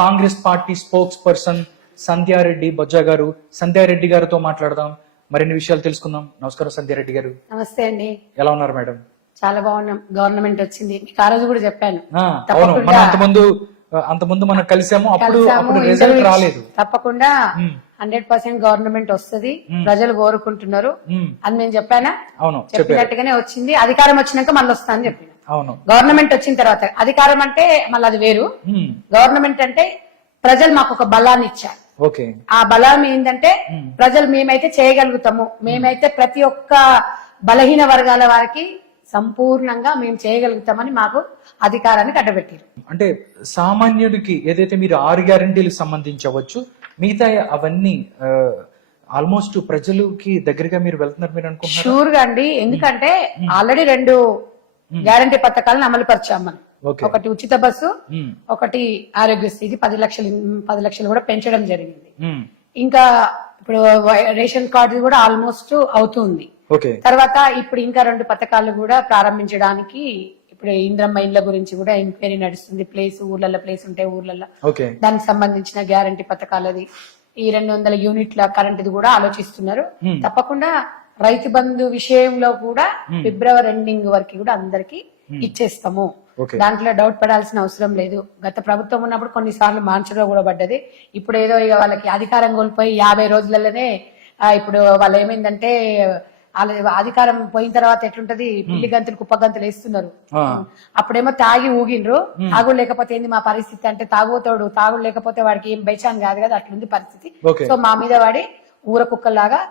Congress party spokes person Sandhya Reddy Bojja గారు. సంధ్యారెడ్డి గారితో మాట్లాడదాం, మరిన్ని విషయాలు తెలుసుకుందాం. నమస్కారం సంధ్యారెడ్డి గారు. నమస్తే అండి. ఎలా ఉన్నారు మేడం? చాలా బాగున్నాం. గవర్నమెంట్ వచ్చింది, మీకు ఆ రోజు కూడా చెప్పాను. అవును, మనం అంతకుముందు మనం కలిసాము, అప్పుడు రిజల్ట్ రాలేదు. తప్పకుండా 100% గవర్నమెంట్ వస్తుంది, ప్రజలు కోరుకుంటున్నారు అని నేను చెప్పానా? అవును, చెప్పినట్టుగానే వచ్చింది. అధికారం వచ్చినాక మళ్ళీ వస్తా అని చెప్పిన. అవును, గవర్నమెంట్ వచ్చిన తర్వాత అధికారం అంటే మళ్ళీ అది వేరు. గవర్నమెంట్ అంటే ప్రజలు మాకు ఒక బలాన్ని ఇచ్చారు. ఓకే, ఆ బలం ఏంటంటే ప్రజలు మేమైతే చేయగలుగుతాము, మేమైతే ప్రతి ఒక్క బలహీన వర్గాల వారికి సంపూర్ణంగా మేము చేయగలుగుతామని మాకు అధికారాన్ని కట్టబెట్టారు. అంటే సామాన్యుడికి ఏదైతే మీరు 6 గ్యారంటీలకు సంబంధించవచ్చు, మిగతా అవన్నీ ఆల్మోస్ట్ ప్రజలకి దగ్గరగా మీరు వెళ్తున్నారు మీరు అనుకుంటున్నారు? షూర్ గా అండి, ఎందుకంటే ఆల్రెడీ 2 గ్యారంటీ పథకాలను అమలు పరిచాం మనం. ఒకటి ఉచిత బస్సు, ఒకటి ఆరోగ్యశ్రీ. ఇది 10 లక్షలు కూడా పెంచడం జరిగింది. ఇంకా ఇప్పుడు రేషన్ కార్డు కూడా ఆల్మోస్ట్ అవుతుంది. తర్వాత ఇప్పుడు ఇంకా 2 పథకాలు కూడా ప్రారంభించడానికి ఇప్పుడు ఇంద్రమ్మ ఇండ్ల గురించి కూడా ఎంక్వైరీ నడుస్తుంది. ఊర్లలో ప్లేస్ ఉంటే ఊర్లలో దానికి సంబంధించిన గ్యారంటీ పథకాలది, ఈ 200 యూనిట్ల కరెంట్ కూడా ఆలోచిస్తున్నారు. తప్పకుండా రైతు బంధు విషయంలో కూడా ఫిబ్రవరి ఎండింగ్ వరకు కూడా అందరికి ఇచ్చేస్తాము. దాంట్లో డౌట్ పడాల్సిన అవసరం లేదు. గత ప్రభుత్వం ఉన్నప్పుడు కొన్నిసార్లు మార్చడం కూడా పడ్డది. ఇప్పుడు ఏదో ఇక వాళ్ళకి అధికారం కోల్పోయి 50 రోజులలోనే ఇప్పుడు వాళ్ళు ఏమైందంటే అధికారం పోయిన తర్వాత ఎట్లుంటది, పిల్లి గంతులు కుప్ప గంతులు వేస్తున్నారు. అప్పుడేమో తాగి ఊగిండ్రు, తాగుడు లేకపోతే ఏంది మా పరిస్థితి అంటే తాగుడు లేకపోతే వాడికి ఏం బైచాన్ కాదు కదా, అట్లుంది పరిస్థితి. సో మా మీద వాడి ఊర కుక్కల్లాగా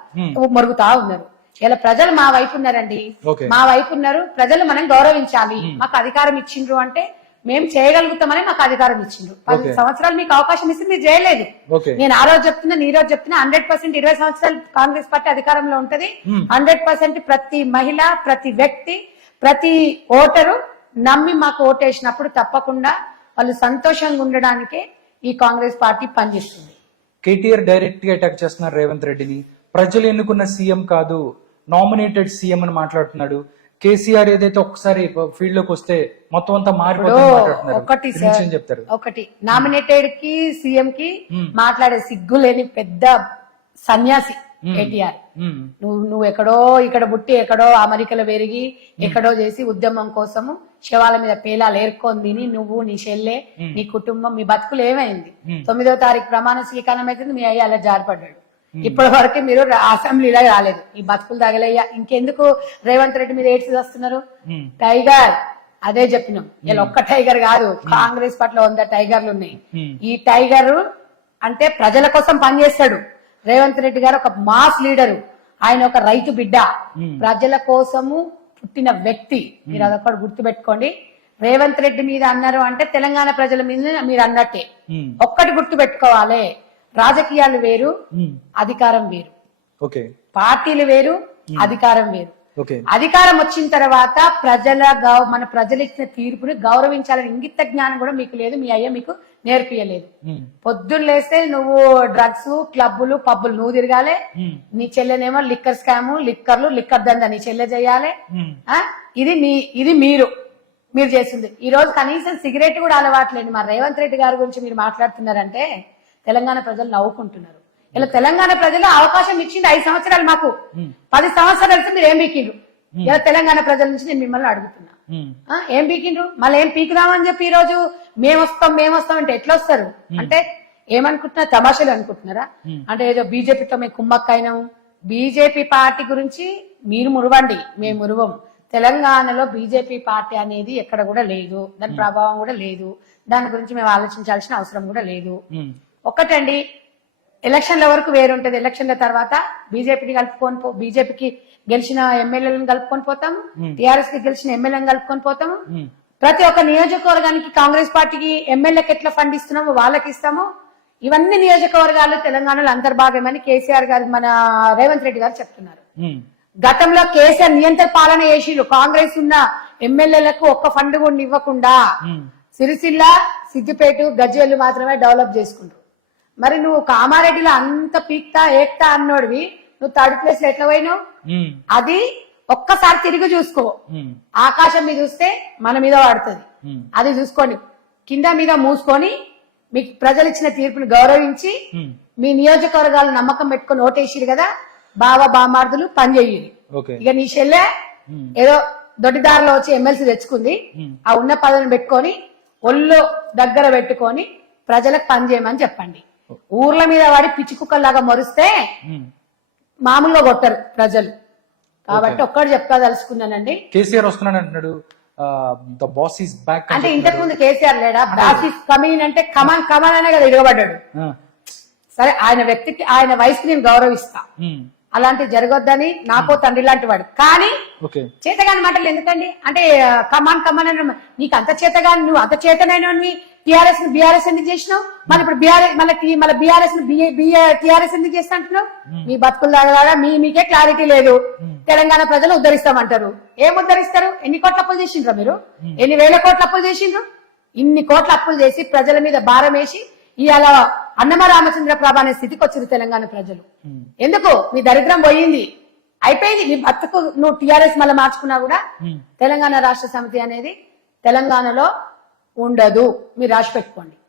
మరుగుతా ఉన్నారు. ఇలా ప్రజలు మా వైపు ఉన్నారండి, మా వైపు ఉన్నారు. ప్రజలు మనం గౌరవించాలి. మాకు అధికారం ఇచ్చిండ్రు అంటే మేము చేయగలుగుతామని మాకు అధికారం ఇచ్చిండ్రు. 10 సంవత్సరాలు మీకు అవకాశం ఇస్తే మీరు చేయలేదు. నేను ఆ రోజు చెప్తున్నా, ఈ రోజు చెప్తున్నా, 100% 20 సంవత్సరాలు కాంగ్రెస్ పార్టీ అధికారంలో ఉంటది. 100% ప్రతి మహిళ, ప్రతి వ్యక్తి, ప్రతి ఓటరు నమ్మి మాకు ఓటేసినప్పుడు తప్పకుండా వాళ్ళు సంతోషంగా ఉండడానికే ఈ కాంగ్రెస్ పార్టీ పనిచేస్తుంది. కేటీఆర్ డైరెక్ట్ గా అటాక్ చేస్తున్నారు రేవంత్ రెడ్డిని. ప్రజలు ఎన్నుకున్న సీఎం కాదు, నామినేటెడ్ సీఎం అని మాట్లాడుతున్నాడు. కేసీఆర్ ఏదైతే ఒకసారి ఫీల్డ్ లోకి వస్తే మొత్తం అంతా మారిపోతుంది చెప్తారు. ఒకటి నామినేటెడ్ కి సీఎం కి మాట్లాడే సిగ్గు లేని పెద్ద సన్యాసి కేటీఆర్. నువ్వు ఎక్కడో ఇక్కడ పుట్టి ఎక్కడో అమెరికాలో పెరిగి ఎక్కడో చేసి ఉద్యమం కోసము శవాల మీద పేలాలు ఏర్కొని తిని నువ్వు, నీ చెల్లె, నీ కుటుంబం, మీ బతుకులు ఏమైంది? 9వ తారీఖు ప్రమాణ స్వీకారం అవుతుంది, మీ అయ్య అలా జారిపడ్డాడు. ఇప్పటి వరకు మీరు అసెంబ్లీలో రాలేదు. ఈ బతుకులు తగలయ్యా, ఇంకెందుకు రేవంత్ రెడ్డి మీద ఏడ్చి వస్తున్నారు? టైగర్ అదే చెప్పినాం. ఇలా ఒక్క టైగర్ కాదు, కాంగ్రెస్ పార్టీలో 100 టైగర్లు ఉన్నాయి. ఈ టైగర్ అంటే ప్రజల కోసం పనిచేస్తాడు. రేవంత్ రెడ్డి గారు ఒక మాస్ లీడరు, ఆయన ఒక రైతు బిడ్డ, ప్రజల కోసము పుట్టిన వ్యక్తి. మీరు అదొకటి గుర్తుపెట్టుకోండి. రేవంత్ రెడ్డి మీద అన్నారు అంటే తెలంగాణ ప్రజల మీద మీరు అన్నట్టే. ఒక్కటి గుర్తు పెట్టుకోవాలి, రాజకీయాలు వేరు, అధికారం వేరు. పార్టీలు వేరు, అధికారం వేరు. అధికారం వచ్చిన తర్వాత మన ప్రజలు ఇచ్చిన తీర్పుని గౌరవించాలని ఇంగిత జ్ఞానం కూడా మీకు లేదు, మీ అయ్య మీకు నేర్పియలేదు. పొద్దున్న లేస్తే నువ్వు డ్రగ్స్, క్లబ్బులు, పబ్బులు నువ్వు తిరగాలి, నీ చెల్లెనేమో లిక్కర్ స్కామ్, లిక్కర్ దందా నీ చెల్లె చేయాలి. ఇది మీరు చేసింది. ఈ రోజు కనీసం సిగరెట్ కూడా అలవాట్లేదు. మా రేవంత్ రెడ్డి గారి గురించి మీరు మాట్లాడుతున్నారంటే తెలంగాణ ప్రజలు నవ్వుకుంటున్నారు. ఇలా తెలంగాణ ప్రజలు అవకాశం ఇచ్చింది 5 సంవత్సరాలు, మాకు 10 సంవత్సరాలు మీరు ఏం పీకిండ్రు? ఇలా తెలంగాణ ప్రజల నుంచి నేను మిమ్మల్ని అడుగుతున్నా, ఏం పీకిండ్రు? మళ్ళీ ఏం పీకుదామని చెప్పి ఈ రోజు మేము వస్తాం అంటే ఎట్లా వస్తారు? అంటే ఏమనుకుంటున్నారు? తమాషాలు అనుకుంటున్నారా? అంటే ఏదో బీజేపీతో మేము కుమ్మక్కైనాం. బీజేపీ పార్టీ గురించి మీరు మురవండి, మేము మురవం. తెలంగాణలో బీజేపీ పార్టీ అనేది ఎక్కడ కూడా లేదు, దాని ప్రభావం కూడా లేదు. దాని గురించి మేము ఆలోచించాల్సిన అవసరం కూడా లేదు. ఒక్కటండి, ఎలక్షన్ల వరకు వేరుంటది. ఎలక్షన్ల తర్వాత బీజేపీకి గెలిచిన ఎమ్మెల్యేలను కలుపుకొని పోతాము, టీఆర్ఎస్ కి గెలిచిన ఎమ్మెల్యేలను కలుపుకొని పోతాము. ప్రతి ఒక్క నియోజకవర్గానికి కాంగ్రెస్ పార్టీకి ఎమ్మెల్యేకి ఎట్లా ఫండ్ ఇస్తున్నామో వాళ్ళకి ఇస్తాము. ఇవన్నీ నియోజకవర్గాలు తెలంగాణలో అంతర్భాగమని కేసీఆర్ గారు, మన రేవంత్ రెడ్డి గారు చెప్తున్నారు. గతంలో కేసీఆర్ నియంత్రణ పాలన చేసిరు. కాంగ్రెస్ ఉన్న ఎమ్మెల్యేలకు ఒక్క ఫండ్ కూడా ఇవ్వకుండా సిరిసిల్ల, సిద్దిపేట, గజ్వేల్ మాత్రమే డెవలప్ చేసుకుంటారు. మరి నువ్వు కామారెడ్డిలో అంత పీక్తా ఏక్తా అన్నోడివి, నువ్వు థర్డ్ ప్లేస్ లో ఎట్లా పోయినావు? అది ఒక్కసారి తిరిగి చూసుకో. ఆకాశం మీద చూస్తే మన మీద పడుతుంది, అది చూసుకోండి. కింద మీద మూసుకొని మీకు ప్రజలు ఇచ్చిన తీర్పుని గౌరవించి మీ నియోజకవర్గాలు నమ్మకం పెట్టుకొని ఓటేసిరు కదా, బామార్దులు పనిచేయరు. ఓకే. ఇక నీ చెల్లె ఏదో దొడ్డిదారిలో వచ్చి ఎమ్మెల్సీ తెచ్చుకుంది, ఆ ఉన్న పదవిని పెట్టుకొని ఒళ్ళు దగ్గర పెట్టుకొని ప్రజలకు పని చేయమని చెప్పండి. ఊర్ల మీద వాడి పిచ్చి కుక్కల్లాగా మొరిస్తే మామూలుగా కొట్టరు ప్రజలు. కాబట్టి ఒక్కటి చెప్పదలుచుకున్నానండి. కేసీఆర్ వస్తున్నాడు అంటున్నాడు, ద బాస్ ఈస్ బ్యాక్ అంటే ఇంతకు ముందు కేసీఆర్ లేడా? బాస్ ఈస్ కమింగ్ అంటే కమాన్ కమాన్ అనే కదా ఇరగబడ్డాడు. సరే, ఆయన వ్యక్తికి ఆయన వయసుకి నేను గౌరవిస్తా, అలాంటి జరగొద్దని నాకో తండ్రి లాంటి వాడు. కానీ చేతగాని మాటలు ఎందుకండి? అంటే కమాన్ కమాన్ అని నీకు అంత చేతగాని, నువ్వు అంత చేతనైన టీఆర్ఎస్ ను బీఆర్ఎస్ ఎందుకు చేసినావు? మళ్ళీ ఇప్పుడు మళ్ళీ బీఆర్ఎస్ ను టీఆర్ఎస్ ఎందుకు చేస్తా అంటున్నావు? మీ బతుకుల దాకా మీకే క్లారిటీ లేదు. తెలంగాణ ప్రజలు ఉద్ధరిస్తామంటారు. ఏం ఉద్ధరిస్తారు? ఎన్ని కోట్ల అప్పులు చేసిండ్రా మీరు? ఎన్ని వేల కోట్ల అప్పులు చేసిండ్రు? ఇన్ని కోట్ల అప్పులు చేసి ప్రజల మీద భారం వేసి ఇవాళ అన్నమ రామచంద్ర ప్రభ అనే స్థితికి వచ్చింది తెలంగాణ ప్రజలు. ఎందుకు? మీ దరిద్రం పోయింది, అయిపోయింది. మీ బతుకు నువ్వు టీఆర్ఎస్ మళ్ళీ మార్చుకున్నా కూడా తెలంగాణ రాష్ట్ర సమితి అనేది తెలంగాణలో ఉండదు. మీరు రాసి పెట్టుకోండి.